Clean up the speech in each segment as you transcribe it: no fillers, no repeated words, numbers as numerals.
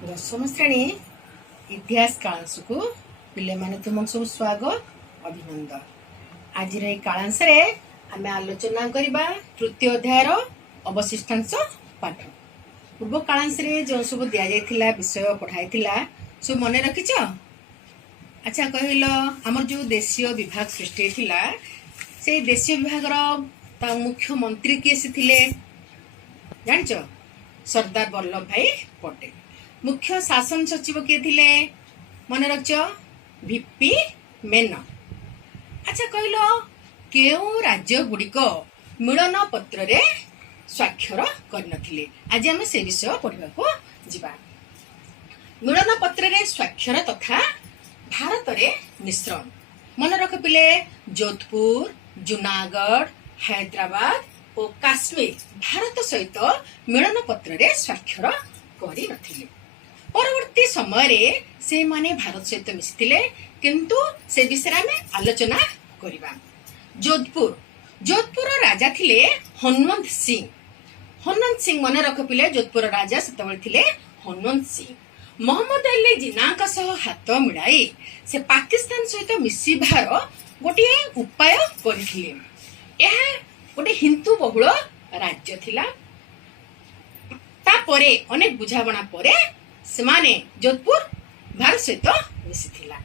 दशम श्रेणी इतिहास कालांश को पिले माने तुम सब स्वागत अभिनंदन। आज कालांश आम आलोचना करबा तृतीय अध्याय अवशिष्टांश पाठ। पूर्व कालांश जो सब दि जाइथिला विषय पढ़ाइथिला सब मन रखिछ। अच्छा कहल आमर जो देशीय विभाग सृष्टि होता से देशीय विभाग मुख्यमंत्री किए थे जान सरदार वल्लभ भाई पटेल। मुख्य शासन सचिव किए थे मन रख वीपी मेनन। अच्छा कहल केउ राज्य गुड़िक मिलन पत्र रे स्वाक्षर करनथिले। आज आम से विषय पढ़ा जा। मिलन पत्र रे स्वाक्षर तथा भारत रे मिश्रण मन रख पिले जोधपुर, जूनागढ़, हैदराबाद और काश्मीर भारत सहित मिलन पत्र रे स्वाक्षर करि नथिले। परवर्ती समय रे से माने भारत सहित मिसिथिले किंतु से विषय में आलोचना करिबा। जोधपुर राजा थिले हनुमंत सिंह। हनुमंत सिंह मन रख पिले जोधपुर राजा सेतबेले थिले हनुमंत सिंह। मोहम्मद अली जिन्नाक सह हाथ मिलाई से पाकिस्तान सहित मिसिबार गोटे उपाय करथिले। यह गोटे हिंदू बहुल राज्य थिला। तापरे अनेक बुझाबना परे सेमाने जोधपुर भारत सहित मिसिथिला।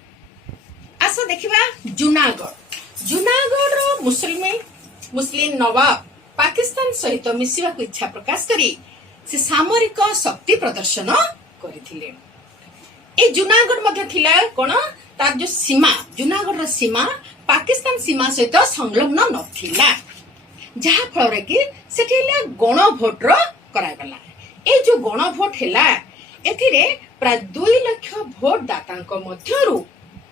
आस देखिबा जूनागढ़ रो मुस्लिम नवाब पाकिस्तान सहित मिसिबा को इच्छा प्रकाश करी से सामरिक शक्ति प्रदर्शन करथिले। ए जूनागढ़ मध्य थिला कोन तार जो सीमा जूनागढ़ रो सीमा पाकिस्तान सीमा सहित संलग्न नथिला, जहा फल कि सेठी गण भोट रो करायबला। ए जो गण भोट हैला एथिरे प्राय 2 लाख भोट दातांक मध्यरु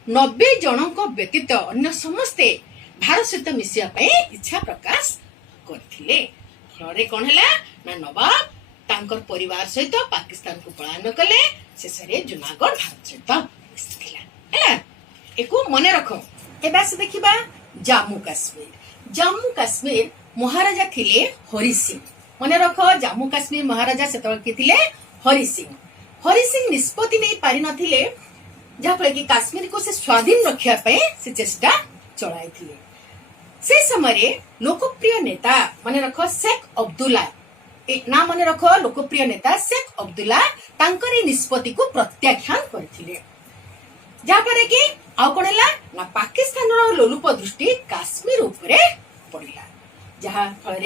90 जनक व्यतीत अन्य समस्ते भारत सहित मिसिया पई इच्छा प्रकाश करथिले। फलरे कोन हैला ना नवाब तांकर परिवार सहित पाकिस्तान को पलायन कले। शेषरे जूनागढ़ भारत सहित मिसिथिला हैला। एको मने रखो। एबा से देखिबा जम्मू काश्मीर महाराजा थिले हरि सिंह। मने रखो जम्मू काश्मीर महाराजा सेतबेले के थिले हरि सिंह निष्पत्ति नहीं पारि नथिले, जहा फल कि काश्मीर को से स्वाधीन रखिया पे से चेष्टा चलाई थिले। से समय लोकप्रिय नेता मने रखो शेख अब्दुल्ला ना मन रख लोकप्रिय नेता शेख अब्दुल्ला तांकर निष्पत्ति को प्रत्याख्यान करथिले। जहा पर कि आउ कोन हैला ना पाकिस्तान रो लोलुप दृष्टि काश्मीर उपरे पड़िला, जहा फल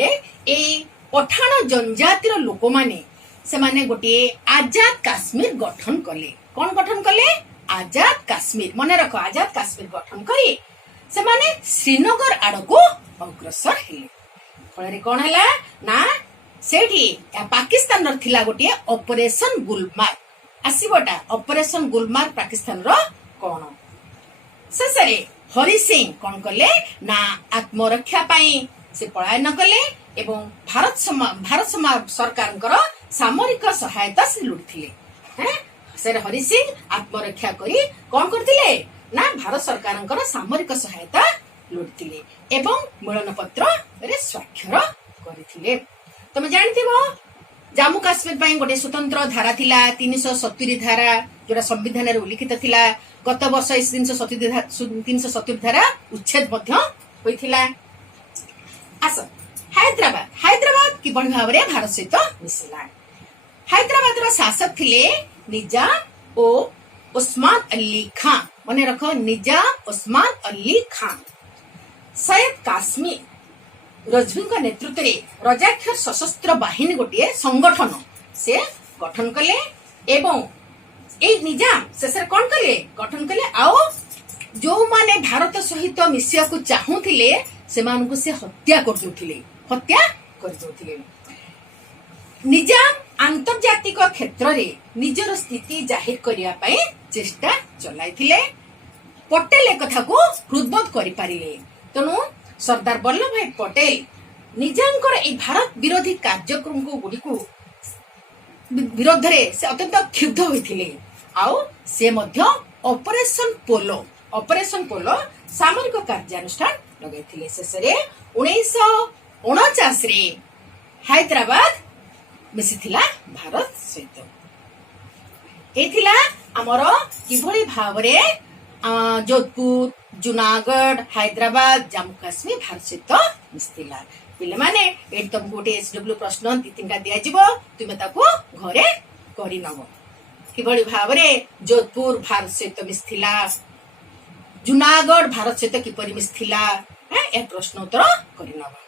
ए पठाण जनजातिर लोक माने से माने गोटे आजाद काश्मीर गठन कले। कौन गठन कले? आजाद काश्मीर। मन रख आजाद काश्मीर गठन करी से माने श्रीनगर आड़को अग्रसर हेले। फल कौन हैला ना सेठी पाकिस्तान रो थिला गोटे ऑपरेशन गुलमार्ग आसीबटा। ऑपरेशन गुलमार्ग पाकिस्तान रो कोन शेषरे हरि सिंह कौन कले ना आत्मरक्षा पाई से पलायन कले एवं भारत सरकार सामरिक सहायता से लुटिथिले। से हरि सिंह आत्मरक्षा करी कौन करथिले ना भारत सरकार सामरिक सहायता लुटिथिले एवं मिलन पत्र रे स्वाक्षर करथिले। तुम जानथिबो जम्मू काश्मीर पई गोटे स्वतंत्र धारा थिला 370 धारा जोरा संविधान रे उल्लिखित थिला। गत वर्ष 370 धारा उच्छेद मध्य होइथिला। आस हैदराबाद कि बड़ी भाव में भारत सहित मिसिला। हैदराबाद रो शासक थिले निजाम और उस्मान अली खान। मने रखो निजाम उस्मान अली खान। सैयद काश्मीर रजवी का नेतृत्व रे रजाक्षर सशस्त्र बाहिनी गोटे संगठन से गठन कले एवं ए निजाम शेषर कौन कले गठन कले। आओ जो माने भारत सहित मिसिया को चाहूथिले सेमानकु से हत्या कर दोथिले। निजाम आंतर्जातिक क्षेत्र रे निजर स्थिति जाहिर करिया पई चेष्टा चलाइथिले। पटेल एक कथा को हृदबोध करि पारिले। तनु सरदार वल्लभ भाई पटेल निजामकर ए भारत विरोधी कार्यक्रम को गुडी विरोध रे से अत्यंत क्षुब्ध होइथिले। आउ से मध्य ऑपरेशन पोलो सामरिक कार्यानुष्ठान लगाइथिले। शेषरे 1949 रे हैदराबाद मिसिथिला भारत सहित। एथिला आमर किभଳି भावरे जोधपुर जूनागढ़ हैदराबाद जम्मू काश्मीर भारत सहित मिसिला पिले माने एठी तुमको गोटे एसडब्ल्यू प्रश्न 2-3टा दिया जिवो तुमे ताको घरे करि नबो किभଳି भावरे जोधपुर भारत सहित मिसिला जूनागढ़ भारत सहित किपरि मिसिला ए प्रश्न उत्तर करि नबो।